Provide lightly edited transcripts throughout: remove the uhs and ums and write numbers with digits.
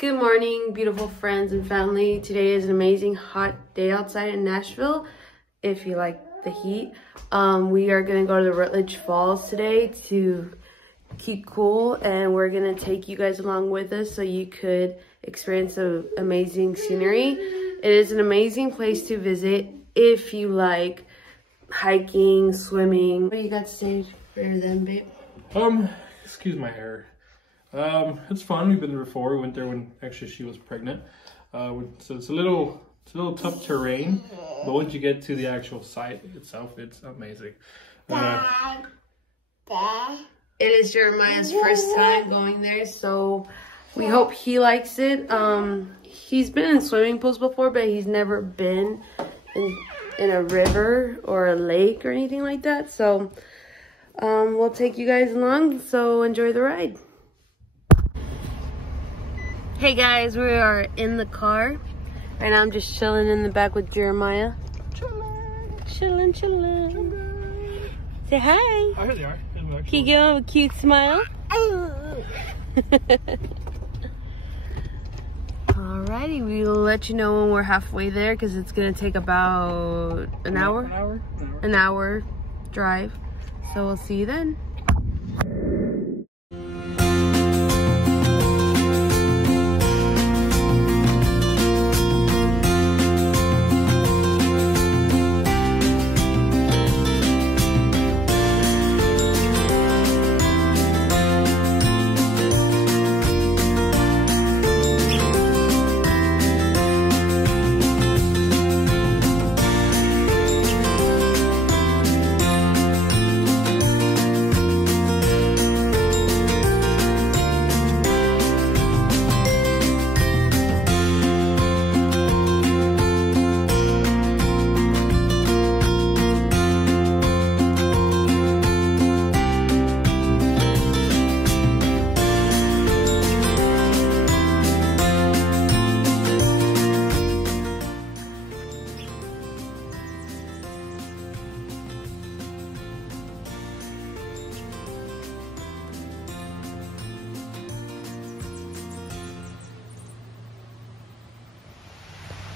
Good morning, beautiful friends and family. Today is an amazing hot day outside in Nashville, if you like the heat. We are gonna go to the Rutledge Falls today to keep cool, and we're gonna take you guys along with us so you could experience the amazing scenery. It is an amazing place to visit if you like hiking, swimming. What do you got to say for them, babe? Excuse my hair. It's fun. We've been there before. We went there when actually she was pregnant. So it's a little tough terrain, but once you get to the actual site itself, it's amazing. It is Jeremiah's first time going there, so we hope he likes it. He's been in swimming pools before, but he's never been in a river or a lake or anything like that. So we'll take you guys along, so enjoy the ride. Hey guys, we are in the car. Right now I'm just chilling in the back with Jeremiah. Chilling. Say hi. Oh, here they are. Can you give him a cute smile? Alrighty, we will let you know when we're halfway there because it's gonna take about an hour drive. So we'll see you then.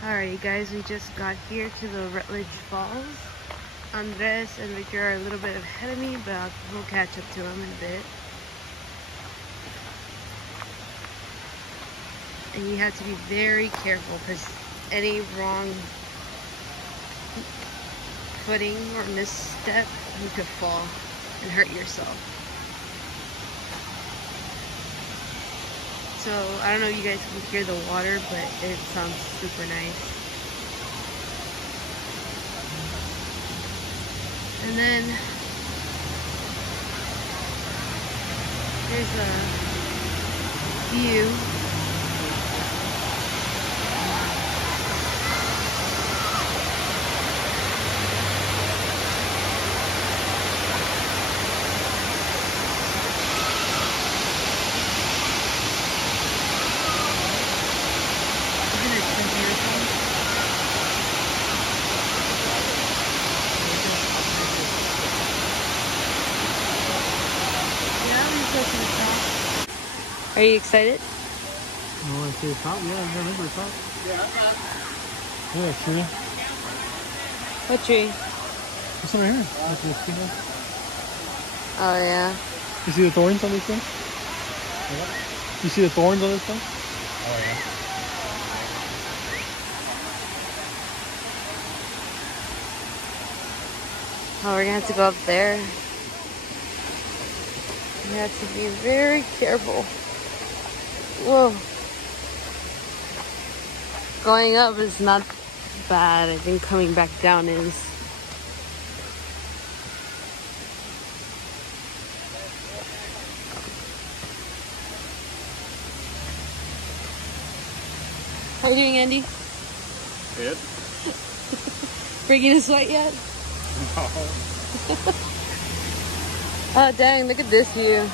Alrighty guys, we just got here to the Rutledge Falls. Andres and Victor are a little bit ahead of me, but we'll catch up to them in a bit. And you have to be very careful because any wrong footing or misstep, you could fall and hurt yourself. So, I don't know if you guys can hear the water, but it sounds super nice. And then, there's a view. Are you excited? You want to see the top? Yeah, I remember the top. Yeah, tree. What tree? This one right here. That's the tree. Oh, yeah. You see the thorns on this thing? Yeah. You see the thorns on this thing? Oh, yeah. Oh, we're gonna have to go up there. You have to be very careful. Whoa. Going up is not bad. I think coming back down is. How you doing, Andy? Good. Breaking a sweat yet? No. Oh, dang, look at this view.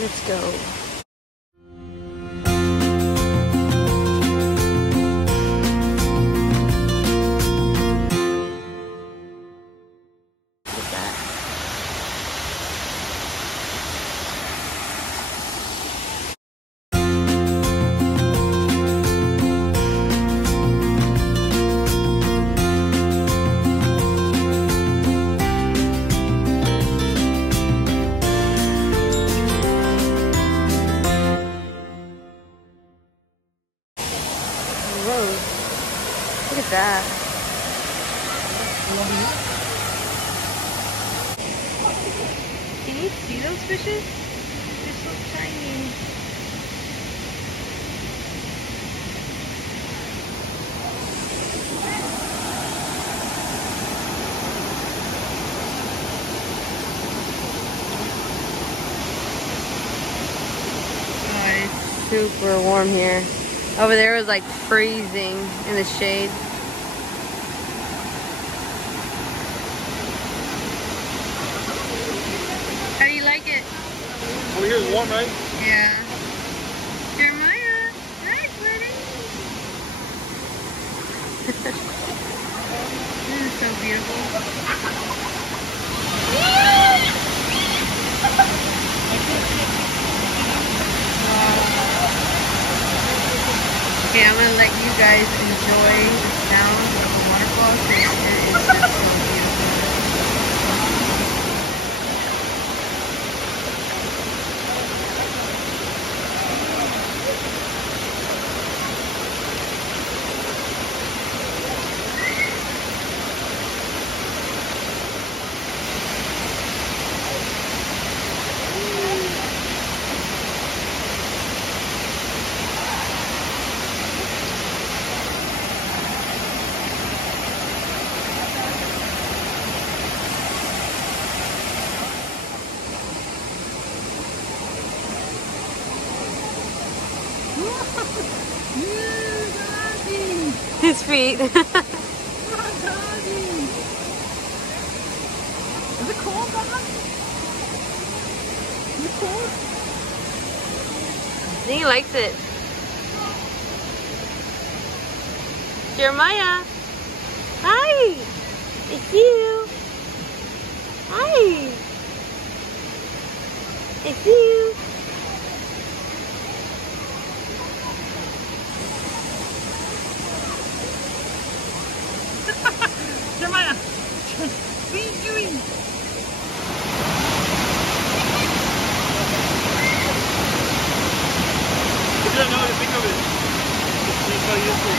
Let's go. gross. Look at that. Can you see those fishes? They're so tiny. Super warm here. Over there was like freezing in the shade. How do you like it? Over here is warm, right? Yeah. Jeremiah, hi, buddy. This is so beautiful. Okay, I'm gonna let you guys enjoy the sound of the waterfall. It is just so beautiful. His feet. Is it cold, Dad? Is it cold? I think he likes it. Jeremiah. Hi. It's you. Hi. It's you. Jeremiah, what are you doing? You don't know what to think of it. It's so useful.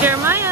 Jeremiah.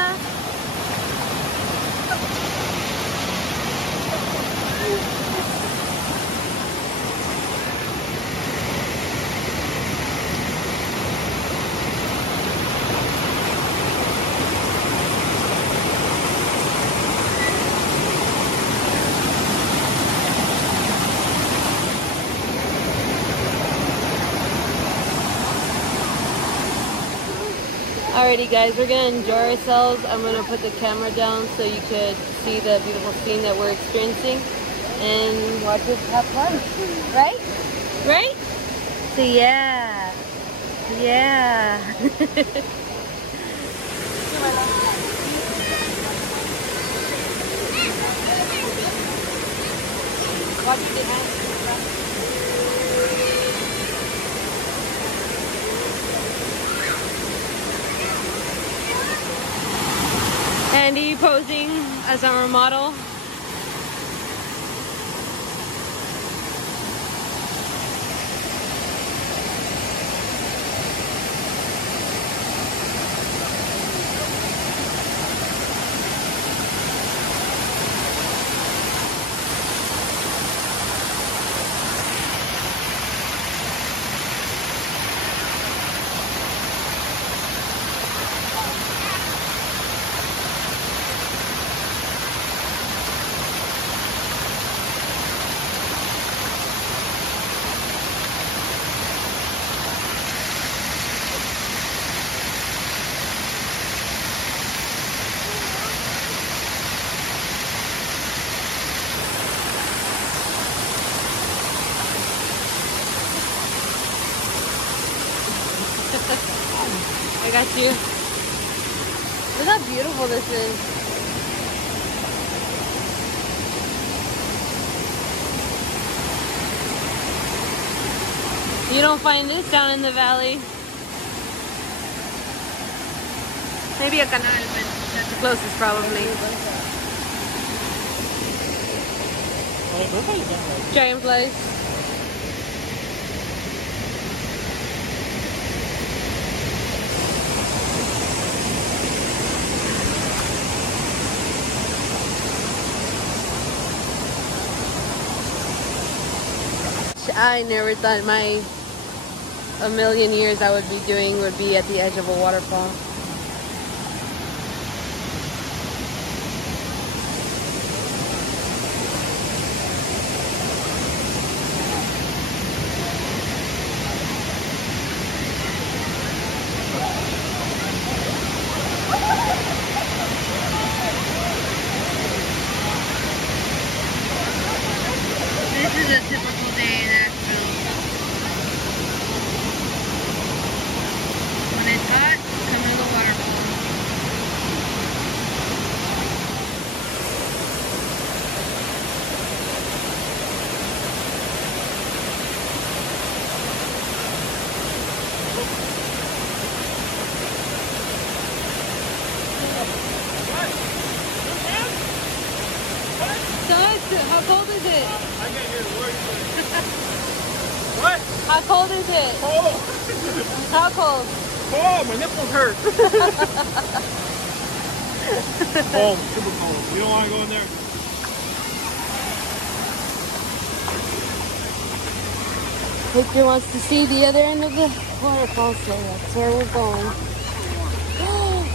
Alrighty guys, we're gonna enjoy ourselves. I'm gonna put the camera down so you could see the beautiful scene that we're experiencing and watch us have fun. Right? Right? So yeah. Yeah. Watch the hands. Andy posing as our model. I got you. Look how beautiful this is. You don't find this down in the valley. Maybe a canal, but that's the closest probably. Dragonflies. I never thought a million years I would be doing would be at the edge of a waterfall. This is a typical day in Nashville. When it's hot, come to the waterfall. How cold is it? I can't hear the words. What? How cold is it? Cold. How cold? Cold. My nipples hurt. Cold. Super cold. You don't want to go in there. Victor wants to see the other end of the waterfall, so that's where we're going.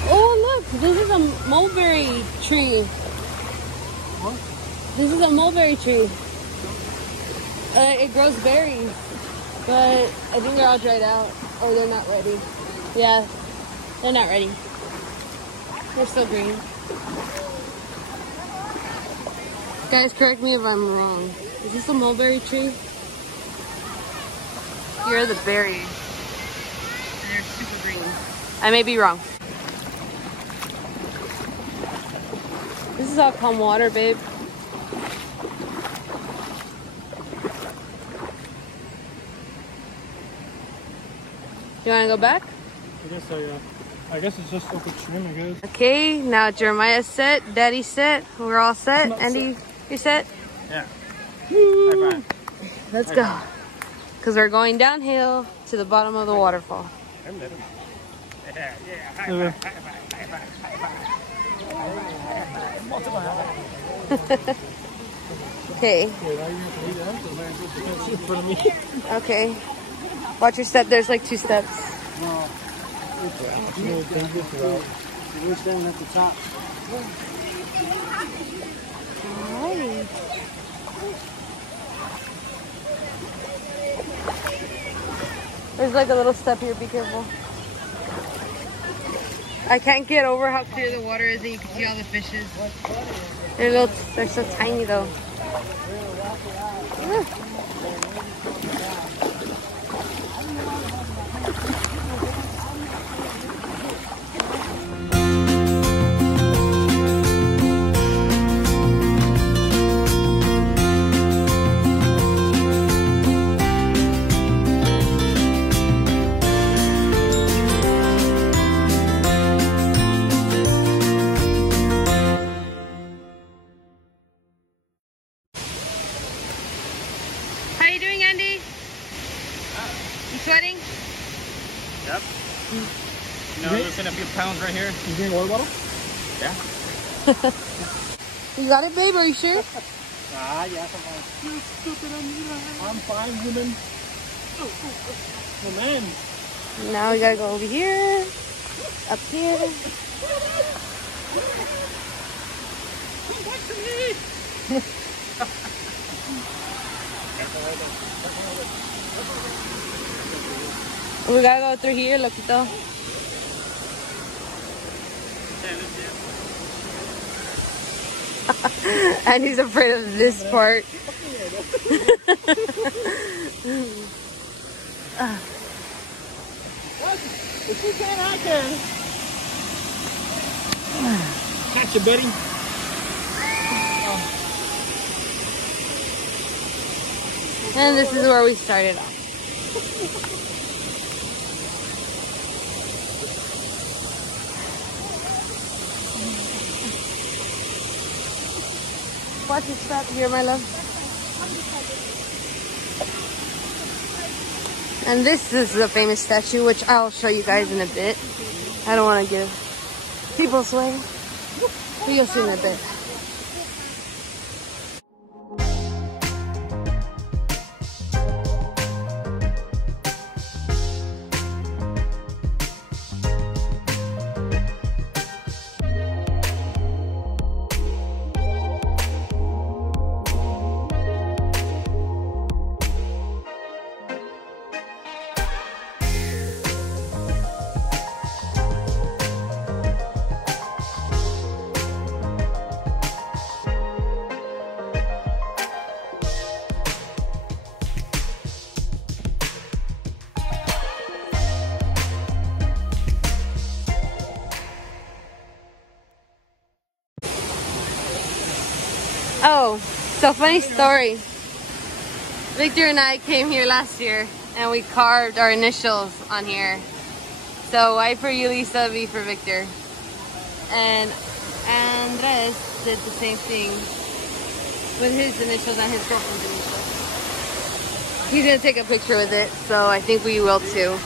Oh, look! This is a mulberry tree. What? This is a mulberry tree. It grows berries, but I think they're all dried out, or they're not ready. Yeah, they're not ready. They're still green. Guys, correct me if I'm wrong. Is this a mulberry tree? Here are the berries. And they're super green. I may be wrong. This is all calm water, babe. You want to go back? I guess so, yeah. I guess it's just open swim, I guess. Okay, now Jeremiah's set, Daddy's set, we're all set. Andy, you set? Yeah. High five. Let's go. Because we're going downhill to the bottom of the waterfall. I'm little. Yeah, Okay. Okay. Watch your step. There's like 2 steps. We're standing at the top. Alright. There's like a little step here. Be careful. I can't get over how clear the water is, and you can see all the fishes. They're so tiny though. How you doing, Andy? You sweating? Yep. You know, losing a few pounds right here. You drink water bottle? Yeah. You got it, babe? Are you sure? Yes, I'm fine. You stupid Anita. I'm fine, woman. Oh, man. Now we gotta go over here, up here. Come back to me. We gotta go through here, loquito. And he's afraid of this part. If you can, I can. Catch you, buddy. And this is where we started off. Watch your step here, my love. And this is the famous statue, which I'll show you guys in a bit. I don't want to give people away, but you'll see in a bit. Oh, so funny story. Victor and I came here last year and we carved our initials on here. So Y for Yulisa, V for Victor. And Andres did the same thing with his initials and his girlfriend's initials. He's gonna take a picture with it, so I think we will too.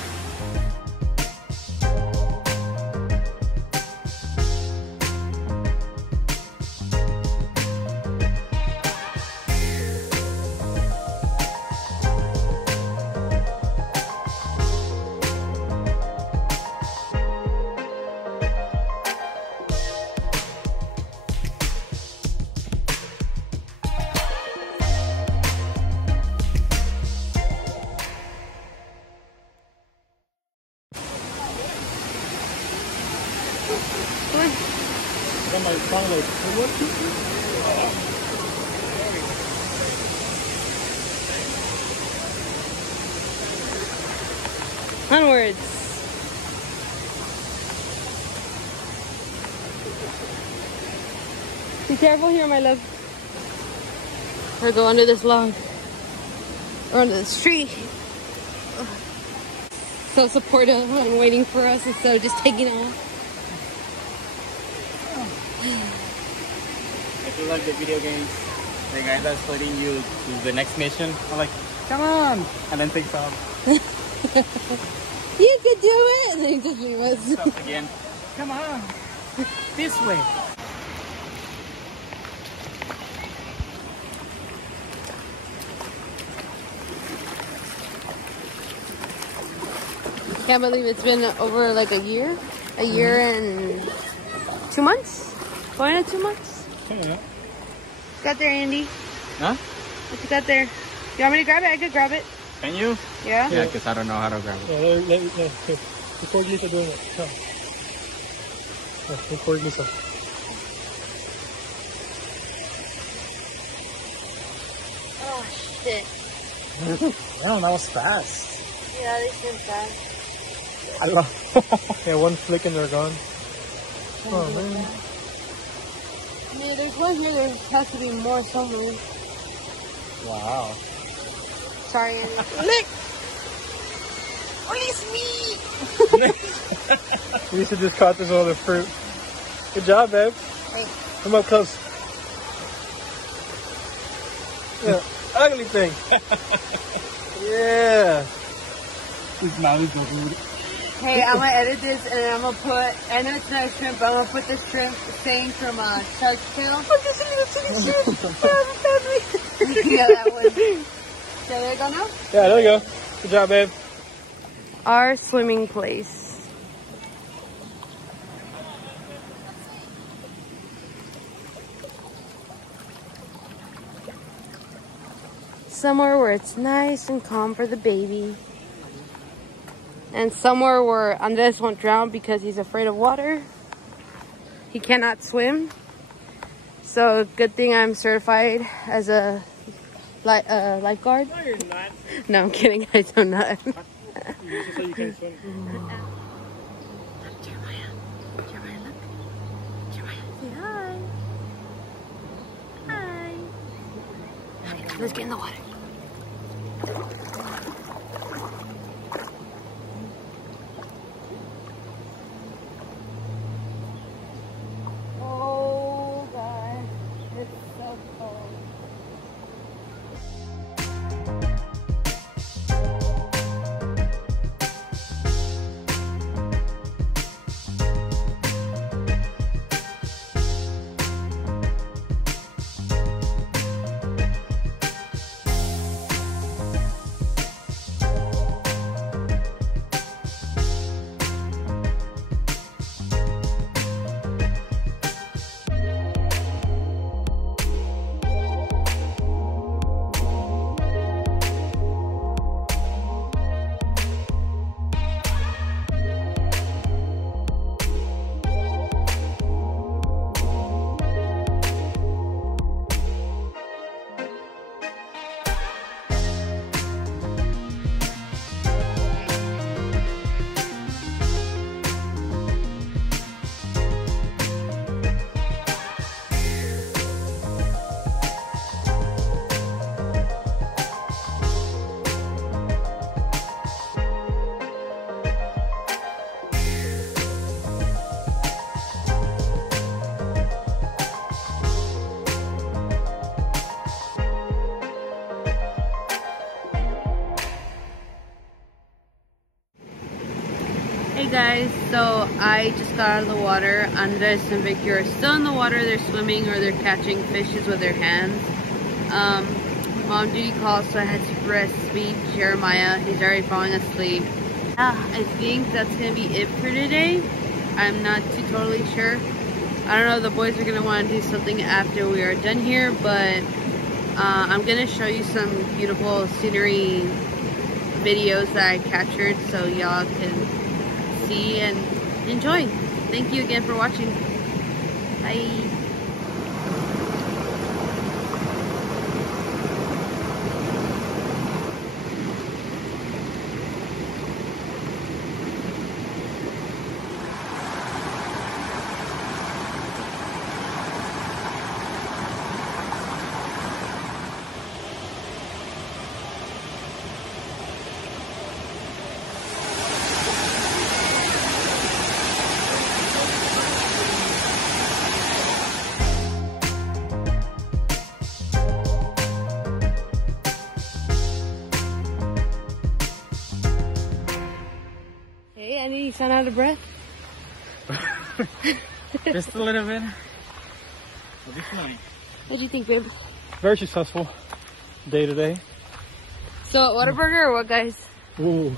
Onwards. Be careful here, my love. Or go under this log. Or under this tree. So supportive and waiting for us instead of just taking off. I feel like the video games, the guy that's leading you to the next mission. I'm like, come on! And then takes off. You could do it! And then he just leave us. Stop again. Come on! This way! Can't believe it's been over like a year and 2 months? Going on 2 months? Yeah. Got there, Andy. Huh? What you got there? You want me to grab it? I could grab it. Can you? Yeah? Yeah, because I don't know how to grab it. Yeah, record Lisa doing it. Come. Record Lisa. Oh, shit. Yeah, that was fast. Yeah, they seem fast. I love. Yeah, one flick and they're gone. Oh man. Yeah, there's one here. There has to be more somewhere. Wow. Sorry, Andy. Lick! Release me! Lisa just caught this other fruit. Good job, babe. Hey. Come up close. Yeah, ugly thing. Yeah. Now he's looking. Hey, I'm gonna edit this and I'm gonna put, I know it's not a shrimp, but I'm gonna put the shrimp saying from Shark's Tale. Oh, there's a little shrimp. Yeah, that one. So there you go now? Yeah, there you go. Good job, babe. Our swimming place. Somewhere where it's nice and calm for the baby. And somewhere where Andres won't drown because he's afraid of water. He cannot swim. So good thing I'm certified as a lifeguard. No, you're not. No, I'm kidding. I do not. Just so you can swim. Jeremiah, look. Jeremiah, say hi. Hi. Let's get in the water. Oh, God. It's so cold. guys, so I just got out of the water. Andres and Victor are still in the water. They're swimming or they're catching fishes with their hands. Mom duty called, so I had to breastfeed Jeremiah. He's already falling asleep. I think that's gonna be it for today. I'm not too totally sure. I don't know, the boys are gonna want to do something after we are done here, but I'm gonna show you some beautiful scenery videos that I captured so y'all can see and enjoy. Thank you again for watching. Bye. Hey, Andy, you sound out of breath? Just a little bit. It'll be fine. What do you think, babe? Very successful day today. So, Whataburger or what, guys? Ooh.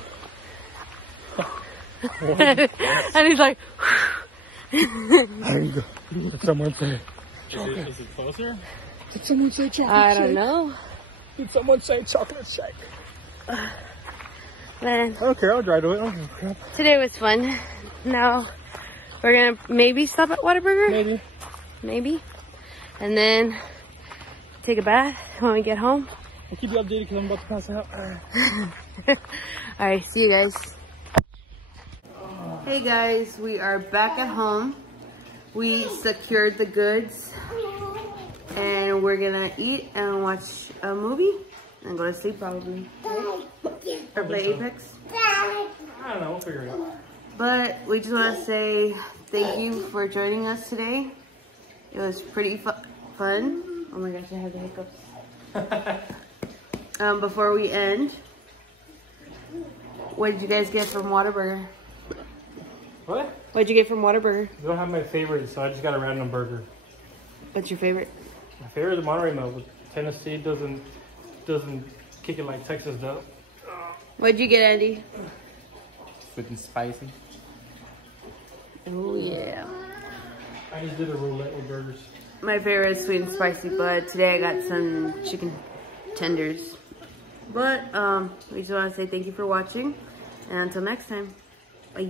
And he's like, There you go. Did someone say chocolate? Is it closer? Did someone say chocolate I shake? don't know. Did someone say chocolate shake? Man, I don't care. I'll drive to it. I don't give a crap. today was fun. Now, we're gonna maybe stop at Whataburger. Maybe. Maybe. And then take a bath when we get home. I'll keep you updated because I'm about to pass out. Alright, see you guys. Hey guys, we are back at home. We secured the goods and we're gonna eat and watch a movie and go to sleep probably. Or play Apex. I don't know. We'll figure it out. But we just want to say thank you for joining us today. It was pretty fun. Oh my gosh, I have the hiccups. Before we end, what did you guys get from Whataburger? What? What did you get from Whataburger? I don't have my favorite, so I just got a random burger. What's your favorite? My favorite is the Monterey Melt, but Tennessee doesn't kick it like Texas does. What'd you get, Andy? Sweet and spicy. Oh yeah. I just did a roulette with burgers. My favorite is sweet and spicy, but today I got some chicken tenders. But we just want to say thank you for watching, and until next time, bye.